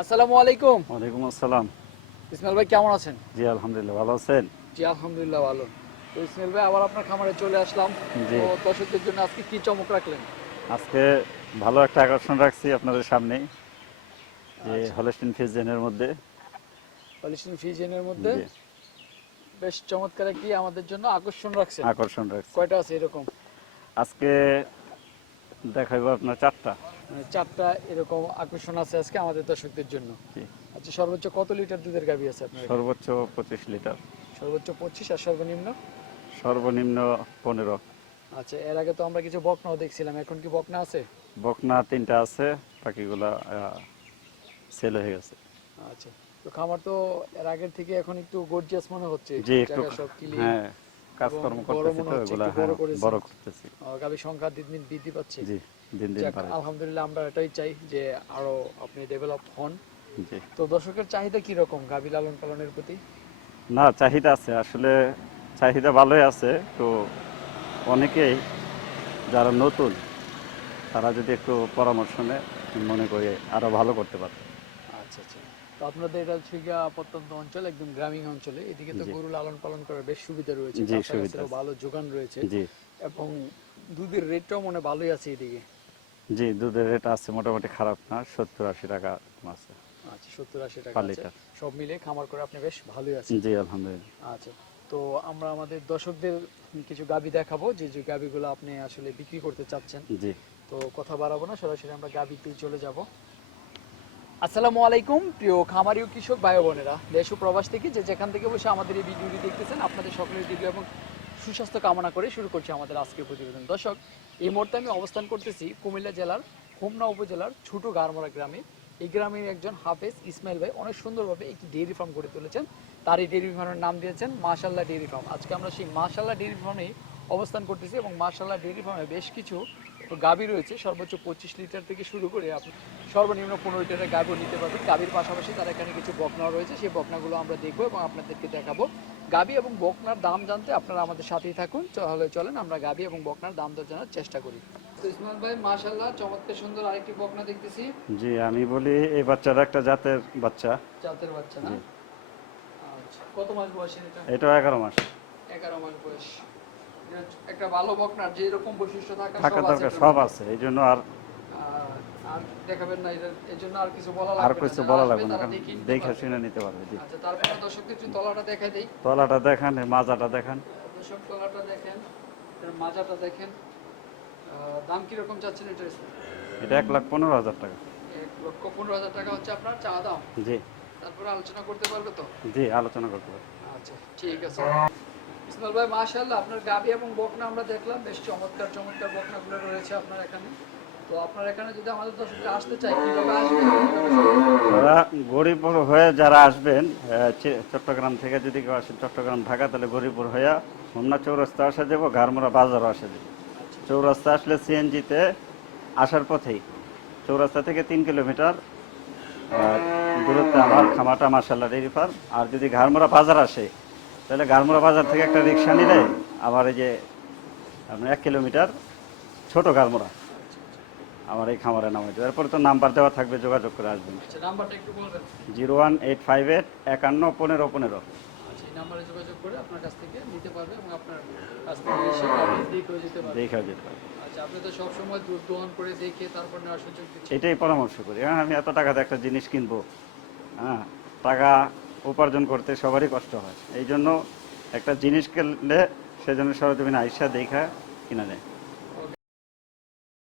আসসালামু আলাইকুম। ওয়ালাইকুম আসসালাম। ইসমাইল ভাই কেমন আছেন? জি আলহামদুলিল্লাহ, ভালো আছেন? জি আলহামদুলিল্লাহ ভালো। তো ইসমাইল ভাই আবার আপনার খামারে চলে আসলাম। জি, তো দর্শকদের জন্য আজকে কি চমক রাখলেন? আজকে ভালো একটা আকর্ষণ রাখছি আপনাদের সামনে, যে আচ্ছা, হলস্টিন ফ্রিজিয়ানের মধ্যে। হলিস্টিন ফ্রিজিয়ানের মধ্যে জি, বেশ চমৎকার একটি আমাদের জন্য আকর্ষণ রাখছেন। আকর্ষণ রাখছি। কয়টা আছে এরকম? আজকে দেখাবো আপনার 4টা। মানে চারটা এরকম আকর্ষণ আছে আজকে আমাদের দর্শকদের জন্য। জি, আচ্ছা, সর্বোচ্চ কত লিটার দুধের গাভী আছে আপনার এখানে? সর্বোচ্চ 25 লিটার, সর্বোচ্চ 25 আর সর্বনিম্ন? সর্বনিম্ন 15। আচ্ছা, এর আগে তো আমরা কিছু বকনাও দেখছিলাম, এখন কি বকনা আছে? বকনা 3টা আছে, বাকিগুলা সেল হয়ে গেছে। আচ্ছা, তো খামার তো এর আগের থেকে এখন একটু গর্জিয়াস মনে হচ্ছে, জি, একটু জায়গা সব ক্লিন হ্যাঁ এবং কাজকর্ম বড় করতেছি, মনে তো হচ্ছে, এগুলা একটু বড় হ্যাঁ করেছেন। বড় করতেছি। গাভীর সংখ্যা দিন দিন বৃদ্ধি পাচ্ছে। জি, দিন দিন যাক, পারে। আলহামদুলিল্লাহ, আমরা এটাই চাই যে আরো আপনি ডেভেলপ হন। জি, তো দর্শকের চাহিদা কি রকম গাভী লালন পালনের প্রতি? না চাহিদা আছে আসলে, চাহিদা ভালোই আছে। তো অনেকেই যারা নতুন, তারা যদি একটু পরামর্শ নেয়, মনে করি আরো ভালো করতে পারে। আচ্ছা আচ্ছা। তো আপনাদের এটা হচ্ছে গিয়া প্রত্যন্ত অঞ্চল, একদম গ্রামীণ অঞ্চলে, এদিকে তো জি, গরু লালন পালন করার বেশ সুবিধা রয়েছে, জি কাঁচা সুবিধা গাছেরও আছে। ভালো যোগান রয়েছে জি, এবং দুধের রেটটাও মনে ভালোই আছে এদিকে। জি দুধের রেট আছে মোটামুটি, খারাপ না, 70-80 টাকা আছে আচ্ছা, 70-80 টাকা পার আছে। লিটার। সব মিলে খামার করে আপনি বেশ ভালোই আছেন। জি আলহামদুলিল্লাহ। আচ্ছা, তো আমরা আমাদের দর্শকদের কিছু গাবি দেখাবো, যে যে গাবিগুলো আপনি আসলে বিক্রি করতে চাচ্ছেন। জি, তো কথা বাড়াবো না, সরাসরি আমরা গাবিতেই চলে যাব। আসসালামু আলাইকুম প্রিয় খামারি ও কৃষক ভাই ও বোনেরা, দেশ ও প্রবাস থেকে যে যেখান থেকে বসে আমাদের এই ভিডিওটি দেখতেছেন, আপনাদের সকলের দিকে এবং সুস্বাস্থ্য কামনা করে শুরু করছি আমাদের আজকের প্রতিবেদন। দর্শক, এই মুহূর্তে আমি অবস্থান করতেছি কুমিল্লা জেলার হোমনা উপজেলার ছোট গারমরা গ্রামে। এই গ্রামের একজন হাফেজ ইসমাইল ভাই অনেক সুন্দরভাবে একটি ডেইরি ফার্ম গড়ে তুলেছেন। তার এই ডেইরি ফার্মের নাম দিয়েছেন মাশাআল্লাহ ডেইরি ফার্ম। আজকে আমরা সেই মাশাআল্লাহ ডেইরি ফার্মে অবস্থান করতেছি এবং মাশাআল্লাহ ডেইরি ফার্মে বেশ কিছু গাভী রয়েছে, সর্বোচ্চ 25 লিটার থেকে শুরু করে আপনি সর্বনিম্ন 15 লিটারের গাভীও নিতে পারবেন। গাভীর পাশাপাশি তার এখানে কিছু বকনাও রয়েছে, সেই বকনাগুলো আমরা দেখবো এবং আপনাদেরকে দেখাবো। গাভী এবং বকনার দাম জানতে আপনারা আমাদের সাথেই থাকুন। তাহলে চলেন আমরা গাভী এবং বকনার দাম দর জানার চেষ্টা করি। তো ইসমাইল ভাই, মাশাআল্লাহ চমৎকার সুন্দর আরেকটি বকনা দেখতেছি। জি আমি বলি এই বাচ্চাটা একটা জাতের বাচ্চা। জাতের বাচ্চা না? জি, আচ্ছা, কত মাস বয়সের এটা? এটাও 11 মাস। 11 মাস বয়স। এটা একটা ভালো বকনার যে এরকম বৈশিষ্ট্য থাকা থাকা সব আছে দরকার, এটার সব মধ্যে। আছে, এই জন্য আর আর দেখাবেন না, এর জন্য আর কিছু বলা আর লাগবে না, কিছু যারা বলা আসবে লাগবে না, তারা কারণ দেখে নিতে দেখে পারবে। শুনে নিতে পারবে। জি, আচ্ছা, তারপরে দর্শকদের যদি তলাটা দেখাই দেই। তলাটা দেখান, এই মাজাটা দেখান। দর্শক, তলাটা দেখেন, এর মাজাটা দেখেন। দাম কিরকম চাচ্ছেন এটা? এটা 1,15,000 টাকা। 1,15,000 টাকা হচ্ছে আপনার চা দাম। জি, তারপরে আলোচনা করতে পারবে তো? জি আলোচনা করতে পারি। আচ্ছা, ঠিক আছে। ইসমাইল ভাই, মাশাআল্লাহ আপনার গাভী এবং বকনা আমরা দেখলাম, বেশ চমৎকার চমৎকার বকনাগুলো রয়েছে আপনার এখানে। তো আপনার এখানে যদি আমাদের দর্শকরা আসতে চায়, কিভাবে আসবে? তারা গরিপুর হয়ে যারা আসবেন, চট্টগ্রাম থেকে যদি কেউ আসেন, চট্টগ্রাম ঢাকা, তাহলে গরিপুর হয়ে হোমনা চৌরাস্তা আসা যাবো, গারমোড়া বাজারও আসা যাবে। চৌরাস্তা আসলে সিএনজিতে আসার পথেই, চৌরাস্তা থেকে 3 কিলোমিটার দূরত্বে আমার খামাটা মাশাআল্লাহ ডেইরি ফার্ম। আর যদি ঘাড়মোড়া বাজার আসে, তাহলে ঘাড়মোড়া বাজার থেকে একটা রিক্সা নিলে আবার এই যে আপনার 1 কিলোমিটার ছোট ঘাড়মোড়া আমার এই খামারে নামাই দেবে। এরপরে তো নাম্বার দেওয়া থাকবে, যোগাযোগ করে আসবেন। আচ্ছা, নাম্বারটা একটু বলবেন। 01858 51 15 15। আচ্ছা, এই নাম্বারে যোগাযোগ করে আপনার কাছ থেকে নিতে পারবে এবং আপনার কাছ থেকে এসে গাভী দেখেও যেতে পারবে। দেখেও যেতে পারবে। আচ্ছা, আপনি তো সবসময় দুধ দোহন করে দেখে তারপর নেওয়ার সুযোগ দিচ্ছেন। এটাই পরামর্শ করি। হ্যাঁ, আমি এত টাকাতে একটা জিনিস কিনবো, হ্যাঁ, টাকা উপার্জন করতে সবারই কষ্ট হয়। এই জন্য একটা জিনিস কিনলে সেজন্য সরজমিনে আইসা দেখা কিনা নেয়।